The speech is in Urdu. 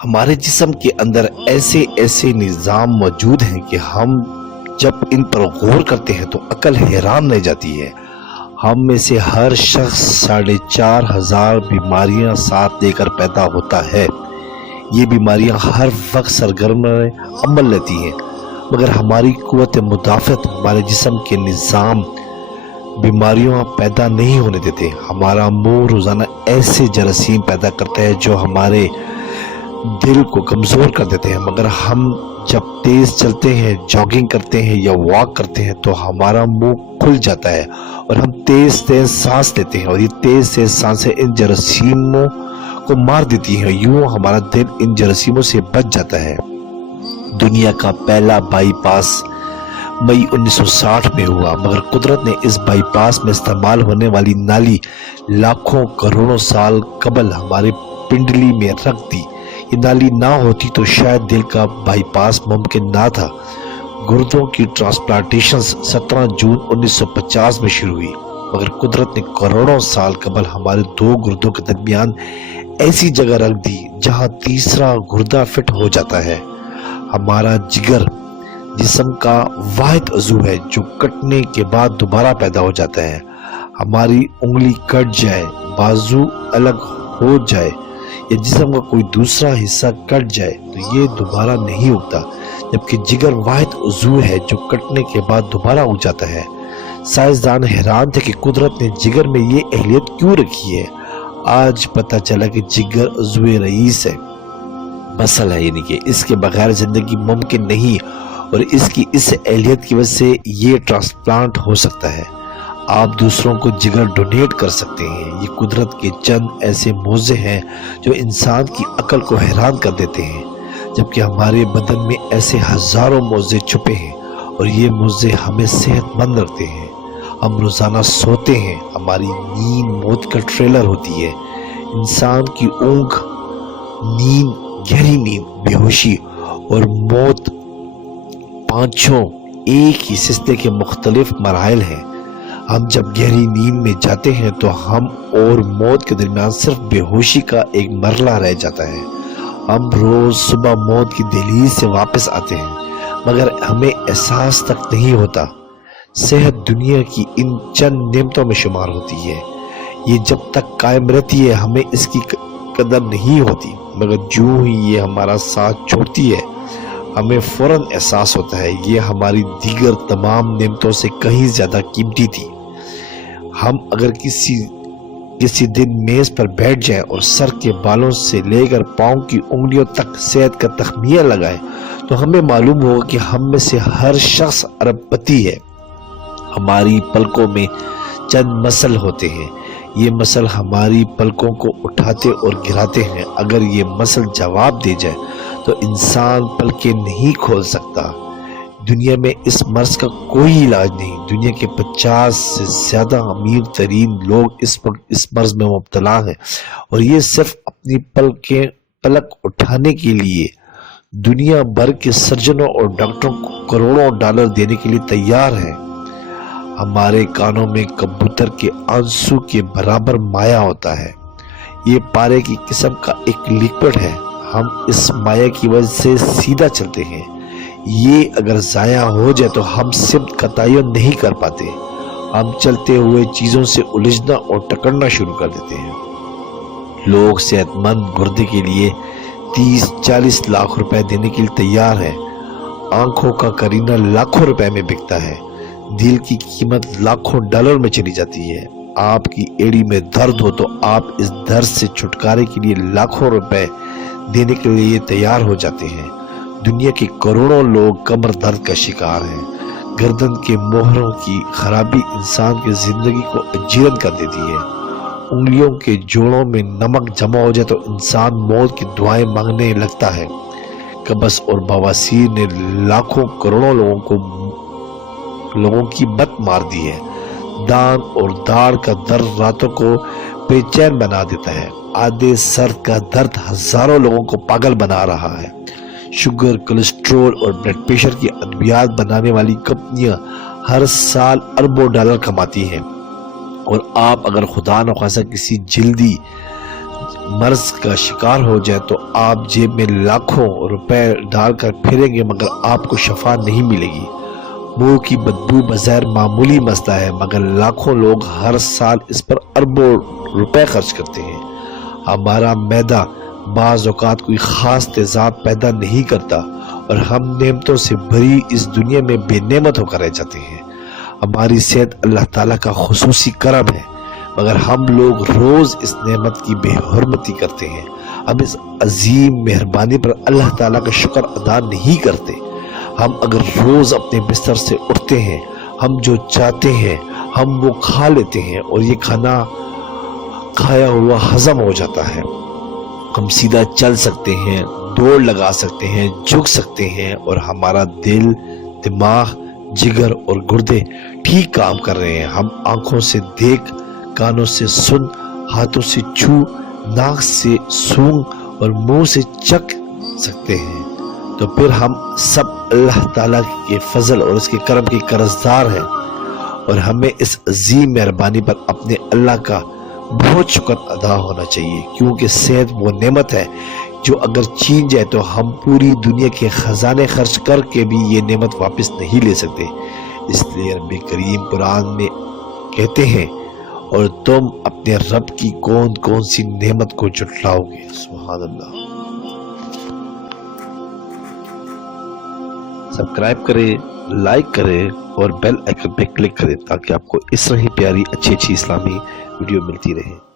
ہمارے جسم کے اندر ایسے ایسے نظام موجود ہیں کہ ہم جب ان پر غور کرتے ہیں تو عقل حیران رہ جاتی ہے۔ ہم میں سے ہر شخص 4,500 بیماریاں ساتھ لے کر پیدا ہوتا ہے۔ یہ بیماریاں ہر وقت سرگرم عمل لیتی ہیں، مگر ہماری قوت مدافعت، ہمارے جسم کے نظام بیماریوں پیدا نہیں ہونے دیتے۔ ہمارا منہ روزانہ ایسے جراثیم پیدا کرتا ہے جو ہمارے دل کو کمزور کر دیتے ہیں، مگر ہم جب تیز چلتے ہیں، جاگنگ کرتے ہیں یا واک کرتے ہیں تو ہمارا منہ کھل جاتا ہے اور ہم تیز تیز سانس لیتے ہیں، اور یہ تیز تیز سانسیں ان جراثیموں کو مار دیتی ہیں۔ یوں ہمارا دل ان جراثیموں سے بچ جاتا ہے۔ دنیا کا پہلا بائی پاس مئی 1960 میں ہوا، مگر قدرت نے اس بائی پاس میں استعمال ہونے والی نالی لاکھوں کروڑوں سال قبل ہمارے پنڈلی میں رکھ دی۔ یہ نالی نہ ہوتی تو شاید دل کا بائی پاس ممکن نہ تھا۔ گردوں کی ٹرانسپلانٹیشن 17 جون 1950 میں شروع ہوئی، مگر قدرت نے کروڑوں سال قبل ہمارے 2 گردوں کے درمیان ایسی جگہ رکھ دی جہاں تیسرا گردہ فٹ ہو جاتا ہے۔ ہمارا جگر جسم کا واحد عضو ہے جو کٹنے کے بعد دوبارہ پیدا ہو جاتا ہے۔ ہماری انگلی کٹ جائے، بازو الگ ہو جائے یا جسم کا کوئی دوسرا حصہ کٹ جائے تو یہ دوبارہ نہیں اگتا، جبکہ جگر واحد عضو ہے جو کٹنے کے بعد دوبارہ اگ جاتا ہے۔ سائنسدان حیران تھے کہ قدرت نے جگر میں یہ اہلیت کیوں رکھی ہے۔ آج پتہ چلا کہ جگر عضو رئیس ہے، مسل ہے، یعنی کہ اس کے بغیر زندگی ممکن نہیں، اور اس کی اس اہلیت کی وجہ سے یہ ٹرانسپلانٹ ہو سکتا ہے۔ آپ دوسروں کو جگر ڈونیٹ کر سکتے ہیں۔ یہ قدرت کے چند ایسے معجزے ہیں جو انسان کی عقل کو حیران کر دیتے ہیں، جبکہ ہمارے بدن میں ایسے ہزاروں معجزے چھپے ہیں، اور یہ معجزے ہمیں صحت مند رکھتے ہیں۔ ہم روزانہ سوتے ہیں، ہماری نیند موت کا ٹریلر ہوتی ہے۔ انسان کی اونگ، نیند، گہری نیند، بے ہوشی اور موت پانچوں ایک ہی سلسلے کے مختلف مراحل ہیں۔ ہم جب گہری نیند میں جاتے ہیں تو ہم اور موت کے درمیان صرف بے ہوشی کا ایک مرحلہ رہ جاتا ہے۔ ہم روز صبح موت کی دہلیز سے واپس آتے ہیں، مگر ہمیں احساس تک نہیں ہوتا۔ صحت دنیا کی ان چند نعمتوں میں شمار ہوتی ہے۔ یہ جب تک قائم رہتی ہے ہمیں اس کی قدر نہیں ہوتی، مگر جو ہی یہ ہمارا ساتھ چھوڑتی ہے ہمیں فوراً احساس ہوتا ہے یہ ہماری دیگر تمام نعمتوں سے کہیں زیادہ قیمتی تھی۔ ہم اگر کسی دن میز پر بیٹھ جائیں اور سر کے بالوں سے لے کر پاؤں کی انگلیوں تک صحت کا تخمینہ لگائیں تو ہمیں معلوم ہوگا کہ ہم میں سے ہر شخص ارب پتی ہے۔ ہماری پلکوں میں چند مسل ہوتے ہیں۔ یہ مسل ہماری پلکوں کو اٹھاتے اور گراتے ہیں۔ اگر یہ مسل جواب دے جائے تو انسان پلکیں نہیں کھول سکتا۔ دنیا میں اس مرض کا کوئی علاج نہیں۔ دنیا کے 50 سے زیادہ امیر ترین لوگ اس وقت اس مرض میں مبتلا ہیں، اور یہ صرف اپنی پلک اٹھانے کے لیے دنیا بھر کے سرجنوں اور ڈاکٹروں کو کروڑوں ڈالر دینے کے لیے تیار ہیں۔ ہمارے کانوں میں کبوتر کے آنسو کے برابر مایع ہوتا ہے۔ یہ پارے کی قسم کا ایک لیکوڈ ہے۔ ہم اس مایع کی وجہ سے سیدھا چلتے ہیں۔ یہ اگر ضائع ہو جائے تو ہم سمت کا تعین نہیں کر پاتے۔ ہم چلتے ہوئے چیزوں سے الجھنا اور ٹکرنا شروع کر دیتے ہیں۔ لوگ صحت مند گردے کے لیے 30-40 لاکھ روپے دینے کے لیے تیار ہیں۔ آنکھوں کا کرینہ لاکھوں روپے میں بکتا ہے۔ دل کی قیمت لاکھوں ڈالر میں چلی جاتی ہے۔ آپ کی ایڑی میں درد ہو تو آپ اس درد سے چھٹکارے کے لیے لاکھوں روپے دینے کے لیے تیار ہو جاتے ہیں۔ دنیا کے کروڑوں لوگ کمر درد کا شکار ہیں۔ گردن کے موہروں کی خرابی انسان کی زندگی کو اجیرن کر دیتی ہے۔ انگلیوں کے جوڑوں میں نمک جمع ہو جائے تو انسان موت کی دعائیں مانگنے لگتا ہے۔ قبض اور بواسیر نے لاکھوں کروڑوں لوگوں کی مت مار دی ہے۔ دان اور داڑھ کا درد راتوں کو بے چین بنا دیتا ہے۔ آدھے سر کا درد ہزاروں لوگوں کو پاگل بنا رہا ہے۔ شوگر، کولیسٹرول اور بلڈ پریشر کی ادویات بنانے والی کمپنیاں ہر سال اربوں ڈالر کماتی ہیں، اور آپ اگر خدا نخواستہ کسی جلدی مرض کا شکار ہو جائے تو آپ جیب میں لاکھوں روپے ڈال کر پھریں گے مگر آپ کو شفا نہیں ملے گی۔ منہ کی بدبو بظاہر معمولی مسئلہ ہے مگر لاکھوں لوگ ہر سال اس پر اربوں روپے خرچ کرتے ہیں۔ ہمارا معدہ بعض اوقات کوئی خاص تیزاب پیدا نہیں کرتا اور ہم نعمتوں سے بھری اس دنیا میں بے نعمت ہو کر رہ جاتے ہیں۔ ہماری صحت اللہ تعالیٰ کا خصوصی کرم ہے مگر ہم لوگ روز اس نعمت کی بے حرمتی کرتے ہیں۔ ہم اس عظیم مہربانی پر اللہ تعالیٰ کا شکر ادا نہیں کرتے۔ ہم اگر روز اپنے بستر سے اٹھتے ہیں، ہم جو چاہتے ہیں ہم وہ کھا لیتے ہیں اور یہ کھانا کھایا ہوا ہضم ہو جاتا ہے۔ ہم سیدھا چل سکتے ہیں، دوڑ لگا سکتے ہیں، جھک سکتے ہیں اور ہمارا دل، دماغ، جگر اور گردے ٹھیک کام کر رہے ہیں۔ ہم آنکھوں سے دیکھ، کانوں سے سن، ہاتھوں سے چھو، ناک سے سونگھ اور منہ سے چکھ سکتے ہیں۔ تو پھر ہم سب اللہ تعالیٰ کے فضل اور اس کے کرم کے قرضدار ہیں اور ہمیں اس عظیم مہربانی پر اپنے اللہ کا بہت شکر ادا ہونا چاہیے، کیونکہ صحت وہ نعمت ہے جو اگر چھین جائے تو ہم پوری دنیا کے خزانے خرچ کر کے بھی یہ نعمت واپس نہیں لے سکتے۔ اس لیے رب کریم قرآن میں کہتے ہیں، اور تم اپنے رب کی کون کون سی نعمت کو جھٹلاؤ گے۔ سبحان اللہ۔ سبسکرائب کریں، لائک کریں اور بیل آئیکن پہ کلک کریں تاکہ آپ کو اس طرح ہی پیاری اچھی اسلامی ویڈیو ملتی رہے۔